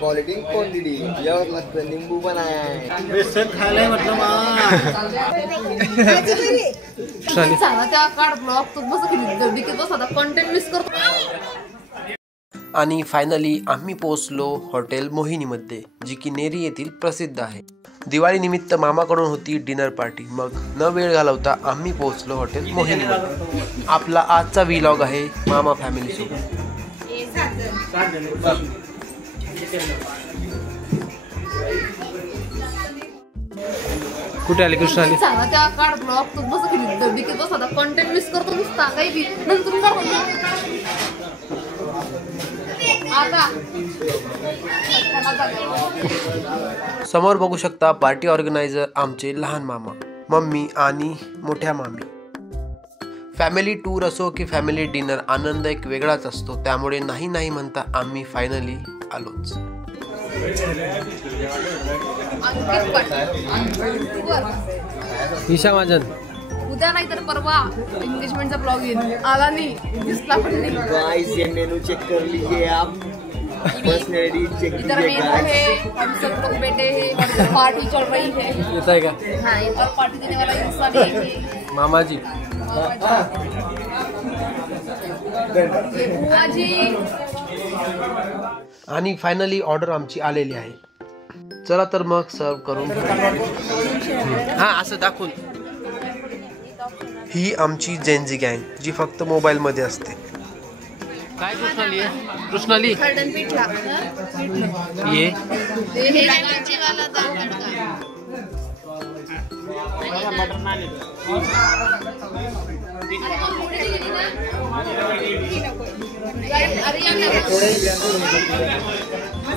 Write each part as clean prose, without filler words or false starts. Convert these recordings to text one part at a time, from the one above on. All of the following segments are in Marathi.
क्वालिटी क्वांटिटी यावर लागतं निंबू पण आहे बेसन खायला म्हटलं आणि फायनली आम्ही पोहोचलो हॉटेल मोहिनीमध्ये, जी की नेरी येथील प्रसिद्ध आहे. दिवाळी निमित्त मामाकडून होती डिनर पार्टी. मग न वेळ घालवता आम्ही पोहोचलो हॉटेल मोहिनीमध्ये. आपला आजचा व्लॉग आहे मामा फॅमिली सोबत. कुठे आले कृष्णाली? समोर बघू शकता पार्टी ऑर्गनायझर आमचे लहान मामा, मम्मी आणि मोठ्या मामी. फॅमिली टूर असो की फॅमिली डिनर, आनंद एक वेगळाच असतो. त्यामुळे नाही म्हणता आम्ही फायनली आलोच. ईशा महाजन उद्या नाही तर परवा एंगेजमेंटचा ब्लॉग येईल. आला नाही, दिसला पण नाही. गाइस ये मेनू चेक कर लीजिए आप, पर्सनैलिटी चेक इधर कीजिए मेनू है, हम सब लोग बैठे हैं, इधर पार्टी चल रही है. येता है का? हाँ, इधर पार्टी देने वाला इंसान है मामा जी. बुआ जी. आणि फायनली ऑर्डर आमची आलेली आहे. चला तर मग सर्व करून. हा असं दाखवून. ही आमची जेनजी गँग, जी फक्त मोबाईल मध्ये असते. काय कृष्णाली आहे? कृष्णाली ये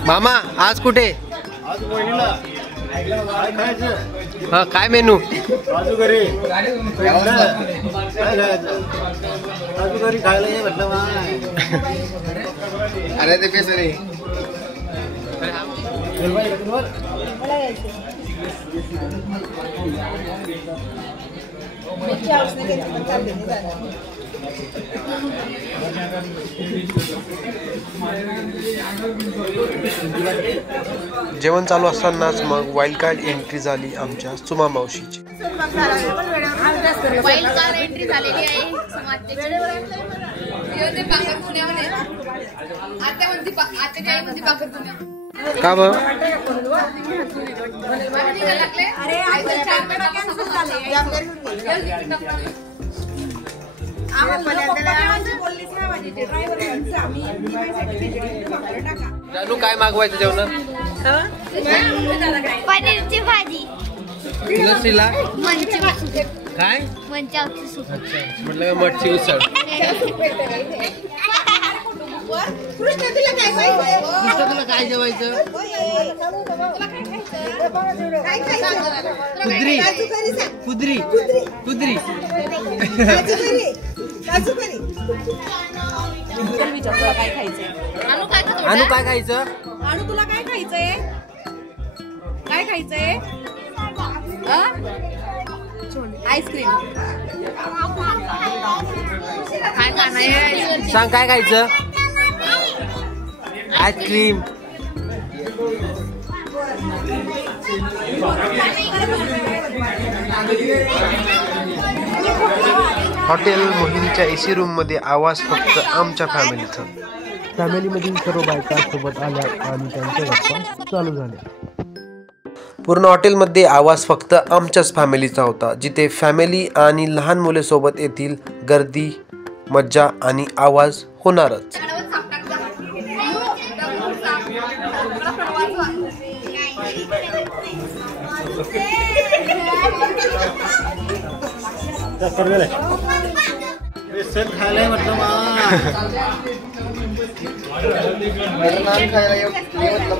मामा आज कुठे? हा काय मेनू? अरे ते कैसे रे जेवण चालू असतानाच मग वाईल्ड कार्ड एंट्री झाली आमच्या सुमा मावशीची. वाईल्ड कार्ड एंट्री झालेली आहे का बघ जानू काय मागवायचं जेवणात? पनीरची भाजी. लस्सीला मंची काय? मंचावची सूप. म्हटलं का मच्छी उसळ. कृष्ण तुला काय पाहिजे? तुला काय जेवायचं? कुद्री कुद्री कुद्री. काय खायचंय? आणू काय खायचं? आणू तुला काय खायचंय? काय खायचंय? आईस्क्रीम. काय खाणार? सांग काय खायचं? आईस्क्रीम. हॉटेल मोहिनीच्या एसी रूम मध्ये आवाज फक्त आमच्या फॅमिलीचा. फॅमिलीमधील सर्व बायका सोबत आल्या आणि त्यांच्या गप्पा चालू झाल्या. पूर्ण हॉटेलमध्ये आवाज फक्त आमच्याच फॅमिलीचा होता. जिथे फॅमिली आणि लहान मुले सोबत येतील, गर्दी, मज्जा आणि आवाज होणारच. बेसन खायला म्हटलं नान खायला मतलब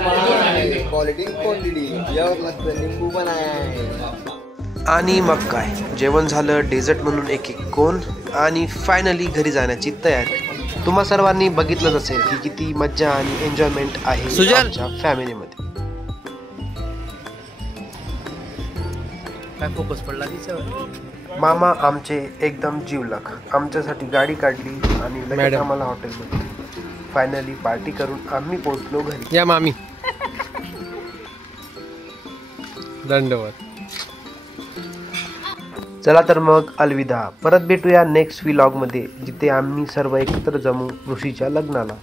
क्वालिटी क्वांटिटी यावर लागतं निंबू पण आहे. आणि मग काय जेवण झालं. डेझर्ट म्हणून एक कोण आणि फायनली घरी जाण्याची तयारी. तुम्हा सर्वांनी बघितलंच असेल की किती मज्जा आणि एन्जॉयमेंट आहे आमच्या फॅमिलीमध्ये. काय फोकस पडला तिच्यावर. मामा आमचे एकदम जीवलग. आमच्यासाठी गाडी काढली आणि लगेच आम्हाला हॉटेलमध्ये. फायनली पार्टी करून आम्ही पोहोचलो घरी. या मामी दंडवत. चला तर मग अलविदा. परत भेटूया नेक्स्ट व्लॉग मध्ये, जिथे आम्ही सर्व एकत्र जमू ऋषीच्या लग्नाला.